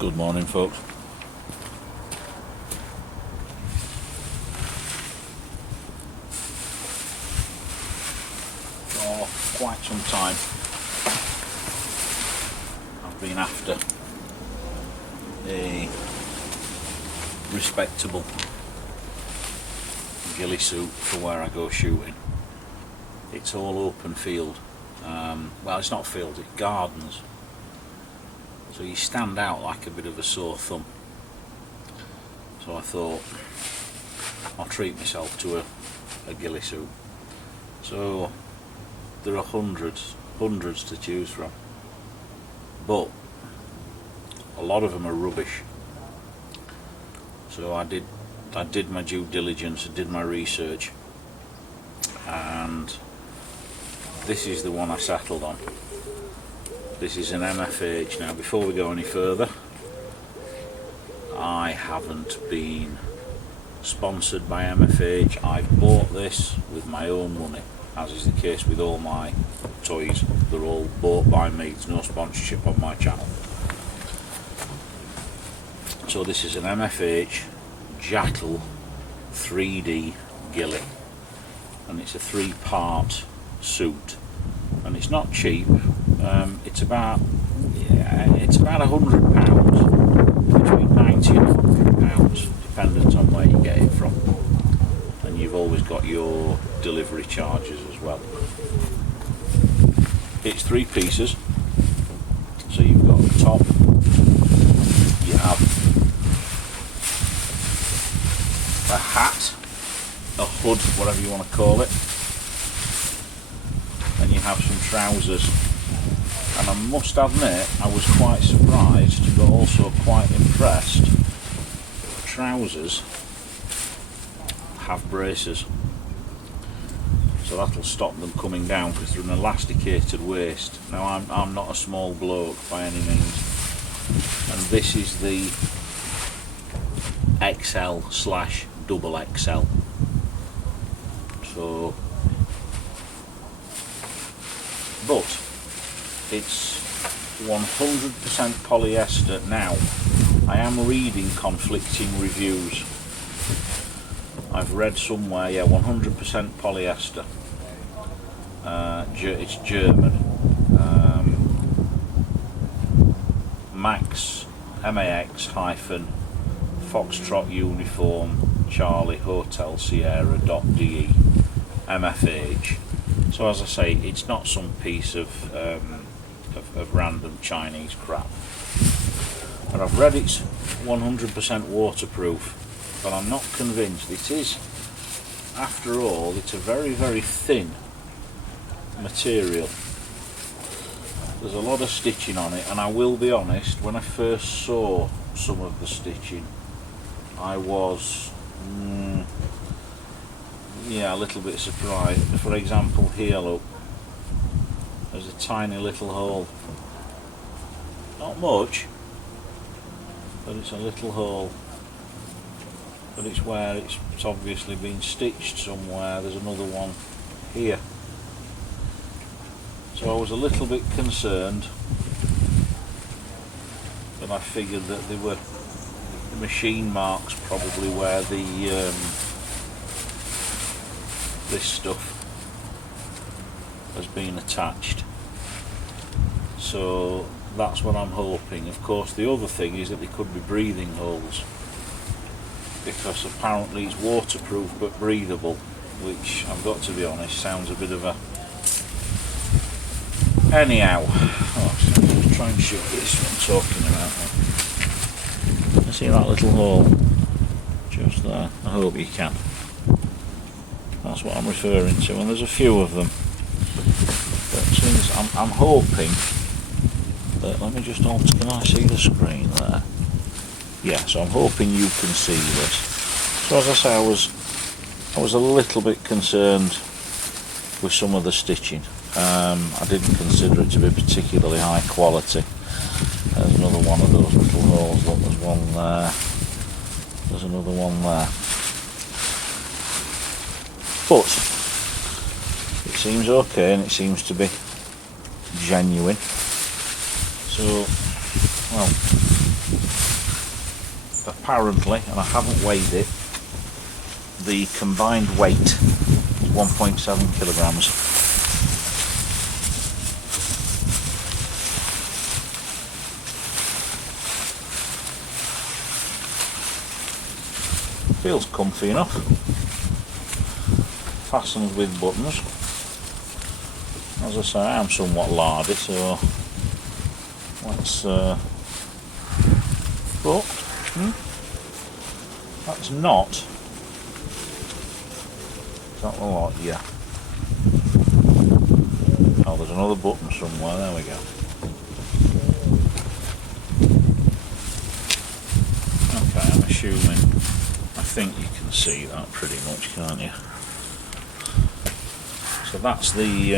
Good morning, folks. For quite some time I've been after a respectable ghillie suit for where I go shooting. It's all open field. Well, it's not field, it's gardens. So you stand out like a bit of a sore thumb. So I thought I'll treat myself to a ghillie suit. So there are hundreds to choose from, but a lot of them are rubbish. So I did my due diligence, I did my research, and this is the one I settled on. This is an MFH. Now, before we go any further, I haven't been sponsored by MFH. I've bought this with my own money, as is the case with all my toys. They're all bought by me. There's no sponsorship on my channel. So this is an MFH Jackal 3D ghillie, and it's a 3-part suit, and it's not cheap. It's about £100, between 90 and £100, dependent on where you get it from, and you've always got your delivery charges as well. It's 3 pieces, so you've got the top, you have a hat, a hood, whatever you want to call it, and you have some trousers. And I must admit, I was quite surprised but also quite impressed. The trousers have braces, so that'll stop them coming down because they're an elasticated waist. Now I'm not a small bloke by any means, and this is the XL/XXL. So, but it's 100% polyester. Now, I am reading conflicting reviews. I've read somewhere, 100% polyester. It's German. MAX hyphen Foxtrot Uniform Charlie Hotel Sierra.de MFH. So as I say, it's not some piece of random Chinese crap. But I've read it's 100% waterproof, but I'm not convinced. It is, after all, it's a very, very thin material. There's a lot of stitching on it, and I will be honest, when I first saw some of the stitching, I was a little bit surprised. For example, here, look, there's a tiny little hole. Not much, but it's a little hole. But it's where it's obviously been stitched somewhere. There's another one here. So I was a little bit concerned, but I figured that they were the machine marks probably where the this stuff has been attached. So that's what I'm hoping. Of course, the other thing is that there could be breathing holes, because apparently it's waterproof but breathable, which I've got to be honest sounds a bit of a... Anyhow, so let's try and shoot this one I'm talking about now. You see that little hole just there? I hope you can. That's what I'm referring to, and there's a few of them. But since I'm hoping that, let me just alter, can I see the screen there? Yeah, so I'm hoping you can see this. So as I say, I was a little bit concerned with some of the stitching. I didn't consider it to be particularly high quality. There's another one of those little holes. Look, there's one there. There's another one there. But it seems okay, and it seems to be genuine. So, well, apparently, and I haven't weighed it, the combined weight is 1.7 kilograms. Feels comfy enough. Fastens with buttons. As I say, I am somewhat lardy, so let's but that's not. Is that a lot? Yeah. Oh, there's another button somewhere. There we go. Okay, I'm assuming. I think you can see that pretty much, can't you? So that's the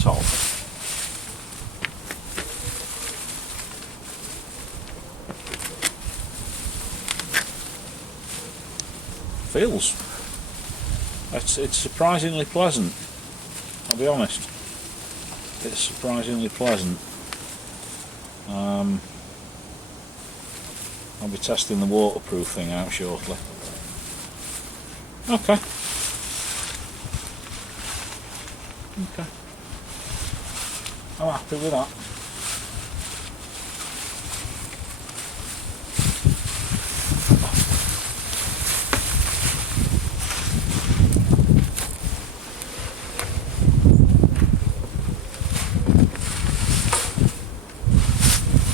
top. Feels. It's surprisingly pleasant. I'll be honest. It's surprisingly pleasant. I'll be testing the waterproof thing out shortly. Okay. Okay. I'm happy with that.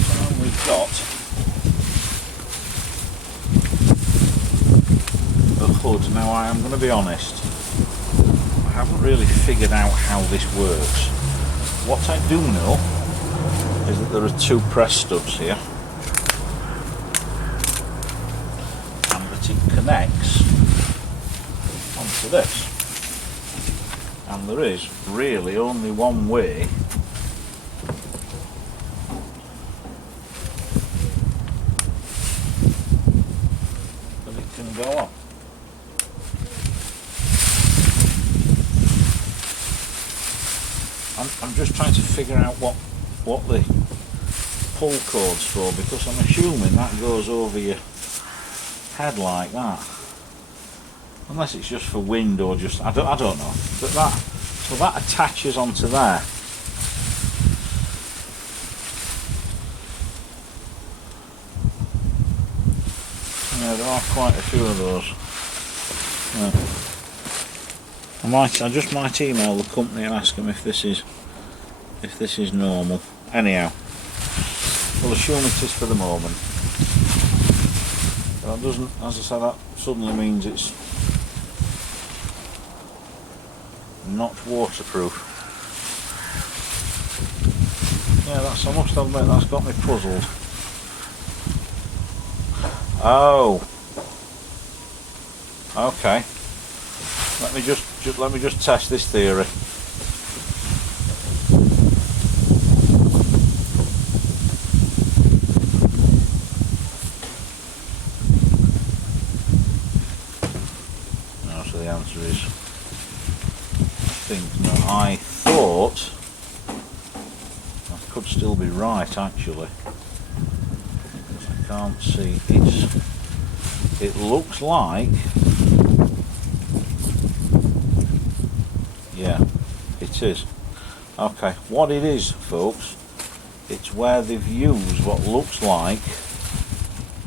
So we've got the hood. Now I am going to be honest, I haven't really figured out how this works. What I do know is that there are two press studs here and that it connects onto this, and there is really only one way that it can go on. I'm just trying to figure out what the pull cord's for, because I'm assuming that goes over your head like that, unless it's just for wind or just I don't know. But that attaches onto there. Yeah, there are quite a few of those. Yeah. I just might email the company and ask them if this is normal. Anyhow, we'll assume it is for the moment. But that doesn't, as I said, that suddenly means it's not waterproof. Yeah, I must admit, that's got me puzzled. Oh, okay. Let me just test this theory. No, so the answer is no. I thought I could still be right actually, because I can't see. It looks like. Yeah, it is. Okay, what it is, folks, it's where they've used what looks like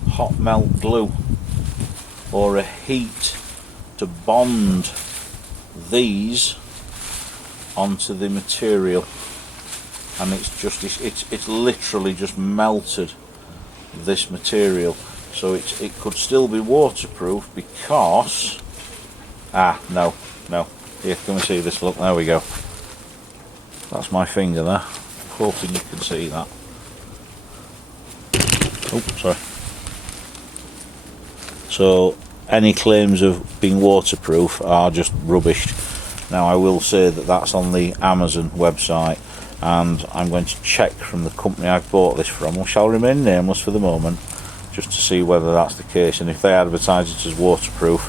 hot melt glue or a heat to bond these onto the material, and it's literally just melted this material, so it could still be waterproof because no. Here, can we see this? Look, there we go. That's my finger there. I'm hoping you can see that. Oh, sorry. So, any claims of being waterproof are just rubbish. Now, I will say that that's on the Amazon website, and I'm going to check from the company I've bought this from, which shall remain nameless for the moment, just to see whether that's the case. And if they advertise it as waterproof,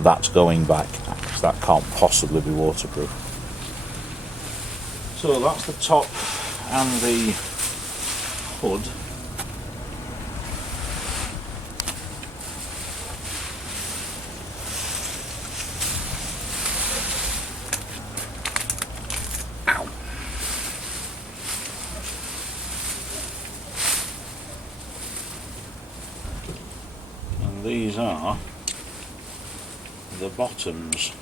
that's going back. That can't possibly be waterproof. So that's the top and the hood. Ow. And these are the bottoms.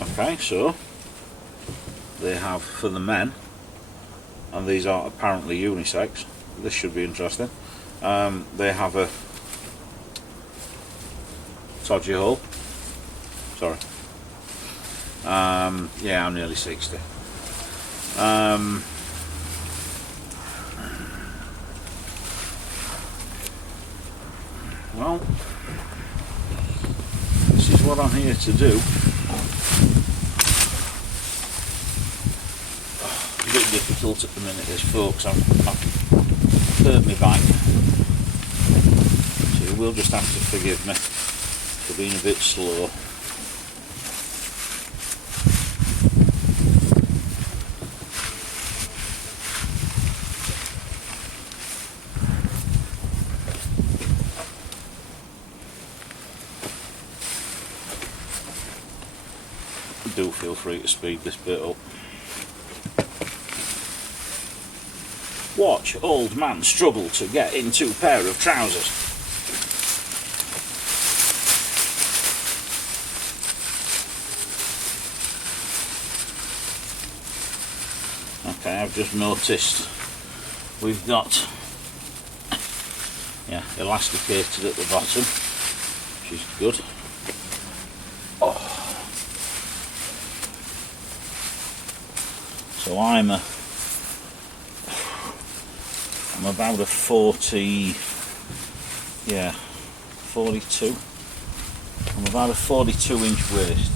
Okay, so they have for the men, and these are apparently unisex. This should be interesting. They have a dodgy hole. Sorry. Yeah, I'm nearly 60. Well, this is what I'm here to do. A bit difficult at the minute, this, folks. I've hurt my back, so you will just have to forgive me for being a bit slow. Do feel free to speed this bit up. Watch old man struggle to get into pair of trousers. Okay, I've just noticed we've got, yeah, elasticated at the bottom, which is good. Oh. So I'm about a 40, yeah, 42. I'm about a 42-inch waist.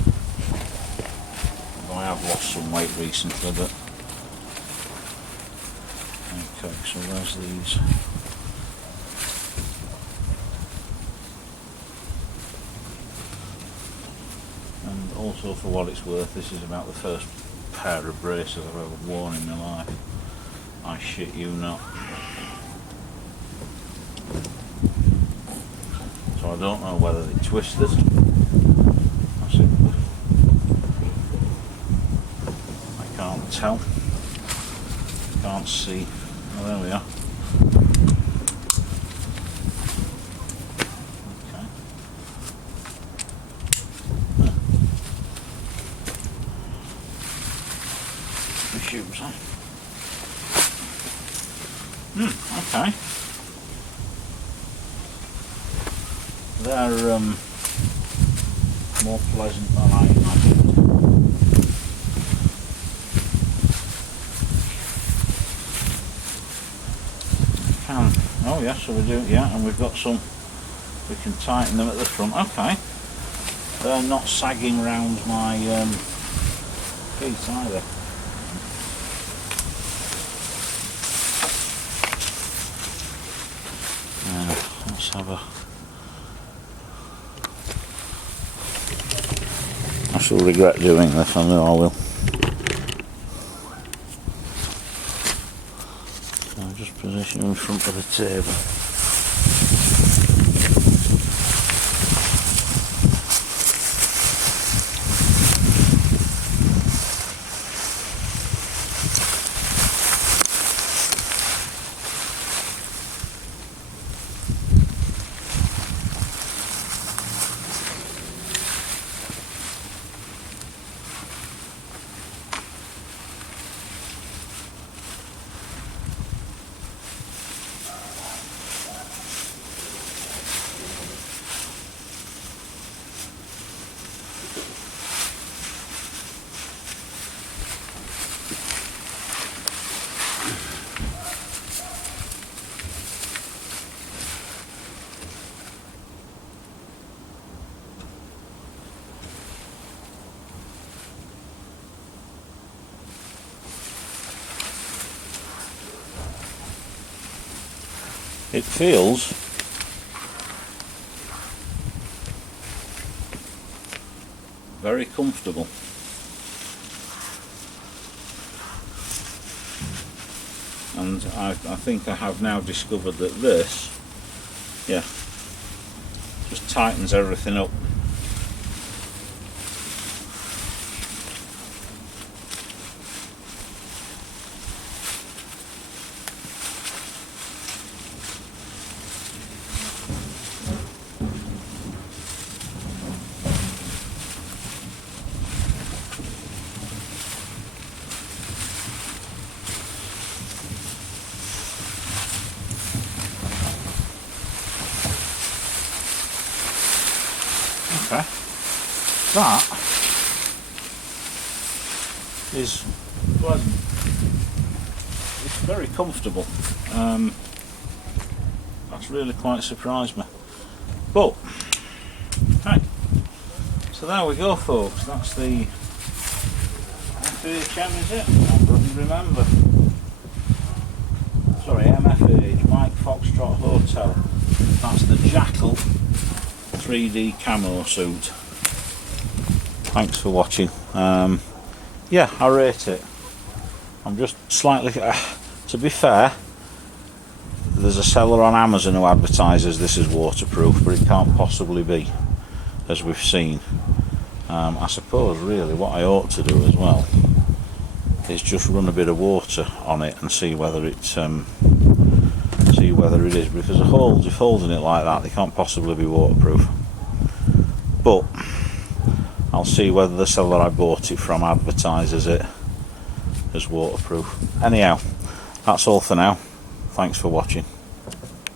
Although I have lost some weight recently, but okay. So there's these. And also, for what it's worth, this is about the first pair of braces I've ever worn in my life. I shit you not. So I don't know whether they twisted. I can't tell. Can't see. Oh, there we are. Okay. My shoes on. Okay. They're more pleasant than I imagined. Oh yeah, so we do, yeah, and we've got some, we can tighten them at the front. Okay. They're not sagging round my feet either. Let's have a... I shall regret doing this, I know I will. So I'll just position in front of the table. It feels very comfortable. and I think I have now discovered that this, yeah, just tightens everything up. Okay, that is pleasant. It's very comfortable. That's really quite surprised me. But, right, so there we go folks, that's the FHM, is it? I couldn't remember. Sorry, MFH, Mike Foxtrot Hotel. That's the Jackal 3D camo suit. Thanks for watching. Yeah, I rate it. I'm just slightly, to be fair, there's a seller on Amazon who advertises this is waterproof, but it can't possibly be, as we've seen. I suppose really what I ought to do as well is just run a bit of water on it and see whether it is. But if there's a hole, if holes in it like that, they can't possibly be waterproof. But I'll see whether the seller I bought it from advertises it as waterproof. Anyhow, that's all for now. Thanks for watching.